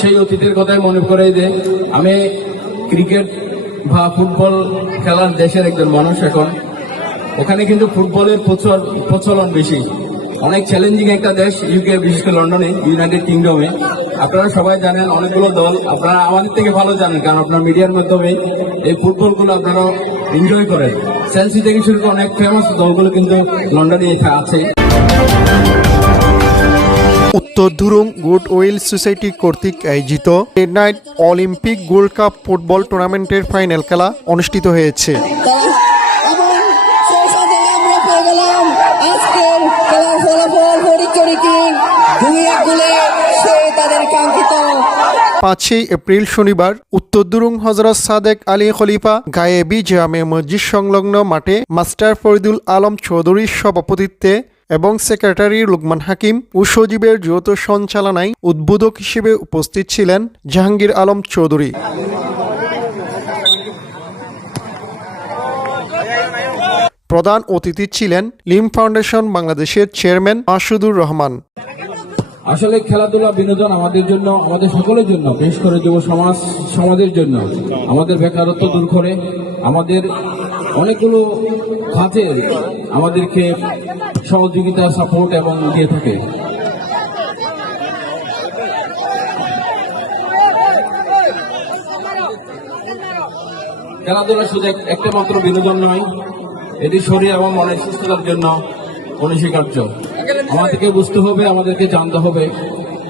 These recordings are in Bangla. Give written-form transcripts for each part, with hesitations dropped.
সেই অতীতের কথাই মনে করে দেয়। আমি ক্রিকেট বা ফুটবল খেলার দেশের একজন মানুষ এখন। ওখানে কিন্তু ফুটবলের প্রচলন বেশি। অনেক চ্যালেঞ্জিং একটা দেশ ইউকে, বিশেষ করে লন্ডনে, ইউনাইটেড কিংডমে। আপনারা সবাই জানেন অনেকগুলো দল, আপনারা আমাদের থেকে ভালো জানেন, কারণ আপনার মিডিয়ার মাধ্যমে এই ফুটবলগুলো আপনারা এনজয় করেন। চেলসি থেকে শুরু করে অনেক ফেমাস দলগুলো কিন্তু লন্ডনে আছে। উত্তর ধুরুং গুডউইল সোসাইটি কর্তৃক আয়োজিত day night Olympic gold cup football টুর্নামেন্টের ফাইনাল খেলা অনুষ্ঠিত হয়েছে। 5 এপ্রিল শনিবার উত্তর দুরুং হযরত সাদেক আলী খলিফা গায়েবী জামে মসজিদ সংলগ্ন মাঠে মাস্টার ফরিদুল আলম চৌধুরীর সভাপতিত্বে এবং সেক্রেটারি লুকমান হাকিম ও সজীবের যৌথ সঞ্চালনায় উদ্বোধক হিসেবে উপস্থিত ছিলেন জাহাঙ্গীর আলম চৌধুরী। প্রধান অতিথি ছিলেন লিম ফাউন্ডেশন বাংলাদেশের চেয়ারম্যান মাসুদুর রহমান। আসলে খেলাধুলা বিনোদন আমাদের জন্য, আমাদের সকলের জন্য, বিশেষ করে যুব সমাজের জন্য, আমাদের বেকারত্ব দূর করে আমাদের অনেকগুলো খাতে আমাদেরকে সহযোগিতা, সাপোর্ট এবং দিয়ে থাকে। খেলাধুলা শুধু একটা মাত্র বিনোদন নয়, এটি শরীর এবং মনের সুস্থতার জন্য অনস্বীকার্য। আমাদেরকে বুঝতে হবে, আমাদেরকে জানতে হবে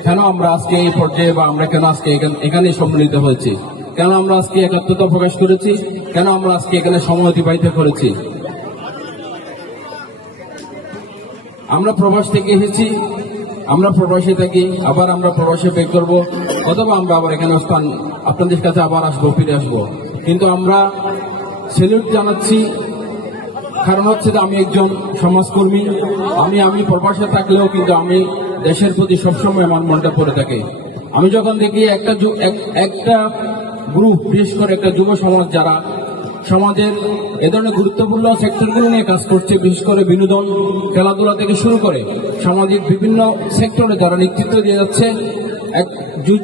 কেন আমরা আজকে এই পর্যায়ে, বা আমরা কেন আজকে এখানে সম্মিলিত হয়েছি, কেন আমরা আজকে একাত্মতা প্রকাশ করেছি, কেন আমরা আজকে এখানে সময় অতিবাহিত করেছি। আমরা প্রবাস থেকে এসেছি, আমরা প্রবাসে থাকি, আবার আমরা প্রবাসে বের করব, অথবা আমরা আবার এখানে আপনাদের কাছে আবার আসবো, ফিরে আসবো। কিন্তু আমরা স্যালুট জানাচ্ছি, কারণ হচ্ছে যে আমি একজন সমাজকর্মী। আমি প্রবাসে থাকলেও কিন্তু আমি দেশের প্রতি সবসময় আমার মনটা পড়ে থাকে। আমি যখন দেখি একটা গ্রুপ, বিশেষ করে একটা যুব সমাজ, যারা সমাজের এ ধরনের গুরুত্বপূর্ণ সেক্টরগুলো নিয়ে কাজ করছে, বিশেষ করে বিনোদন, খেলাধুলা থেকে শুরু করে সামাজিক বিভিন্ন সেক্টরে যারা নেতৃত্ব দিয়ে যাচ্ছে, এক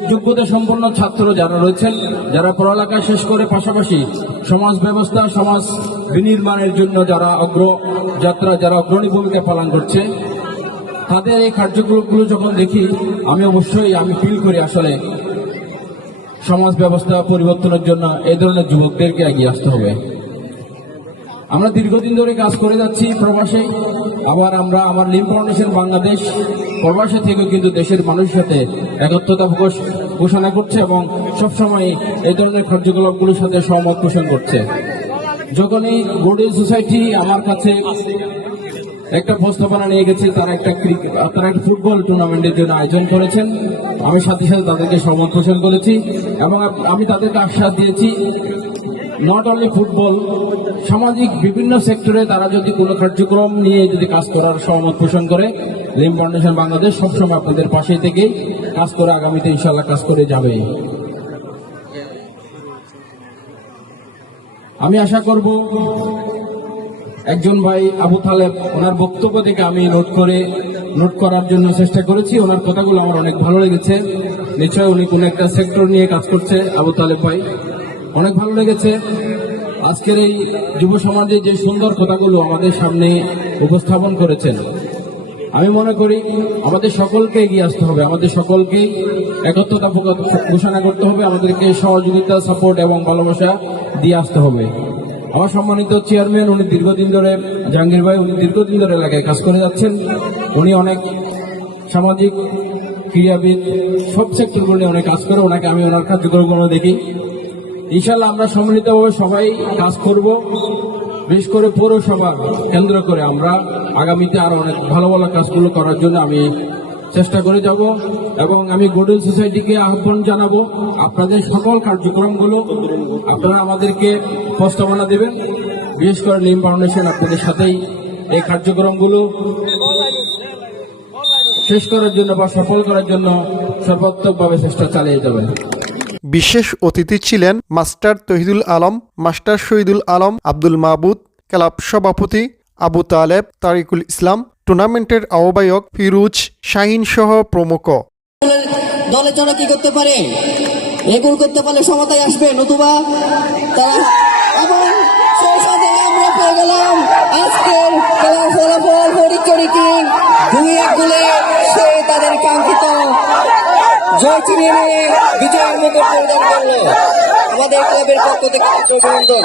যোগ্যতা সম্পন্ন ছাত্র যারা রয়েছেন, যারা পড়ালেখা শেষ করে পাশাপাশি সমাজ ব্যবস্থা, সমাজ বিনির্মাণের জন্য যারা অগ্রণী ভূমিকা পালন করছে, তাদের এই কার্যক্রমগুলো যখন দেখি আমি ফিল করি আসলে সমাজ ব্যবস্থা পরিবর্তনের জন্য এই ধরনের যুবকদেরকে এগিয়ে আসতে হবে। আমরা দীর্ঘদিন ধরে কাজ করে যাচ্ছি প্রবাসে, আবার আমার লিম ফাউন্ডেশন বাংলাদেশ প্রবাসে থেকেও কিন্তু দেশের মানুষের সাথে একত্রতা ঘোষণা করছে এবং সবসময় এই ধরনের কার্যকলাপগুলোর সাথে সহমত পোষণ করছে। যখন এই গোল্ডেন সোসাইটি আমার কাছে একটা প্রস্তাবনা নিয়ে গেছে, তারা একটা ফুটবল টুর্নামেন্টের জন্য আয়োজন করেছেন, আমি সাথে সাথে তাদেরকে সহমত পোষণ করেছি এবং আমি তাদেরকে আশ্বাস দিয়েছি, নট অনলি ফুটবল, সামাজিক বিভিন্ন সেক্টরে তারা যদি কোনো কার্যক্রম নিয়ে যদি কাজ করার সহমত পোষণ করে, লিম ফাউন্ডেশন বাংলাদেশ সবসময় আপনাদের পাশে থেকে কাজ করে আগামীতে ইনশাআল্লাহ কাজ করে যাবে। আমি আশা করব একজন ভাই আবু তালেব, ওনার বক্তব্য থেকে আমি নোট করার জন্য চেষ্টা করেছি, ওনার কথাগুলো আমার অনেক ভালো লেগেছে। নিশ্চয় উনি কোন একটা সেক্টর নিয়ে কাজ করছে, আবু তালেব ভাই, অনেক ভালো লেগেছে। আজকের এই যুব সমাজে যে সুন্দর কথাগুলো আমাদের সামনে উপস্থাপন করেছেন, আমি মনে করি আমাদের সকলকে এগিয়ে আসতে হবে, আমাদের সকলকে একত্রতা ঘোষণা করতে হবে, আমাদেরকে সহযোগিতা, সাপোর্ট এবং ভালোবাসা দিয়ে আসতে হবে। আমার সম্মানিত চেয়ারম্যান, উনি দীর্ঘদিন ধরে, জাহাঙ্গীর ভাই, উনি দীর্ঘদিন ধরে এলাকায় কাজ করে যাচ্ছেন। উনি অনেক সামাজিক, ক্রীড়াবিদ, সব সেক্টরগুলো নিয়ে অনেক কাজ করে, ওনাকে আমি ওনার কার্যক্রমগুলো দেখি। ইনশাল্লাহ আমরা সম্মিলিতভাবে সবাই কাজ করব, বিশেষ করে পৌরসভা কেন্দ্র করে আমরা আগামীতে আরো অনেক ভালো ভালো কাজগুলো করার জন্য আমি চেষ্টা করে যাব এবং আমি গোল্ডেন সোসাইটিকে আহ্বান জানাবো, আপনাদের সকল কার্যক্রমগুলো আপনারা আমাদেরকে প্রস্তাবনা দেবেন, বিশেষ করে লিম ফাউন্ডেশন আপনাদের সাথেই এই কার্যক্রমগুলো শেষ করার জন্য বা সফল করার জন্য সর্বাত্মকভাবে চেষ্টা চালিয়ে যাবেন। বিশেষ অতিথি ছিলেন মাস্টার তহিদুল আলম, মাস্টার শহীদুল আলম, আব্দুল মাহবুদ, ক্লাব সভাপতি আবু তালেব, তারিকুল ইসলাম, টুর্নামেন্টের আহ্বায়ক ফিরোজ শাহিন সহ প্রমুখ। দলের জন্য কি করতে পারে, এগুলো করতে পারলে সমতায় আসবে, নতুবা তারা। এবং সেই সাথে আমরা পেয়ে গেলাম আজকের খেলার ফলাফল, ফরিদচুরি কিং 2-1 গোলে সে তাদের কাঙ্ক্ষিত জয় ছিনিয়ে নিয়ে বিজয়ের মুকুট পরিধান করলো। আমাদের ক্লাবের পক্ষ থেকে অভিনন্দন।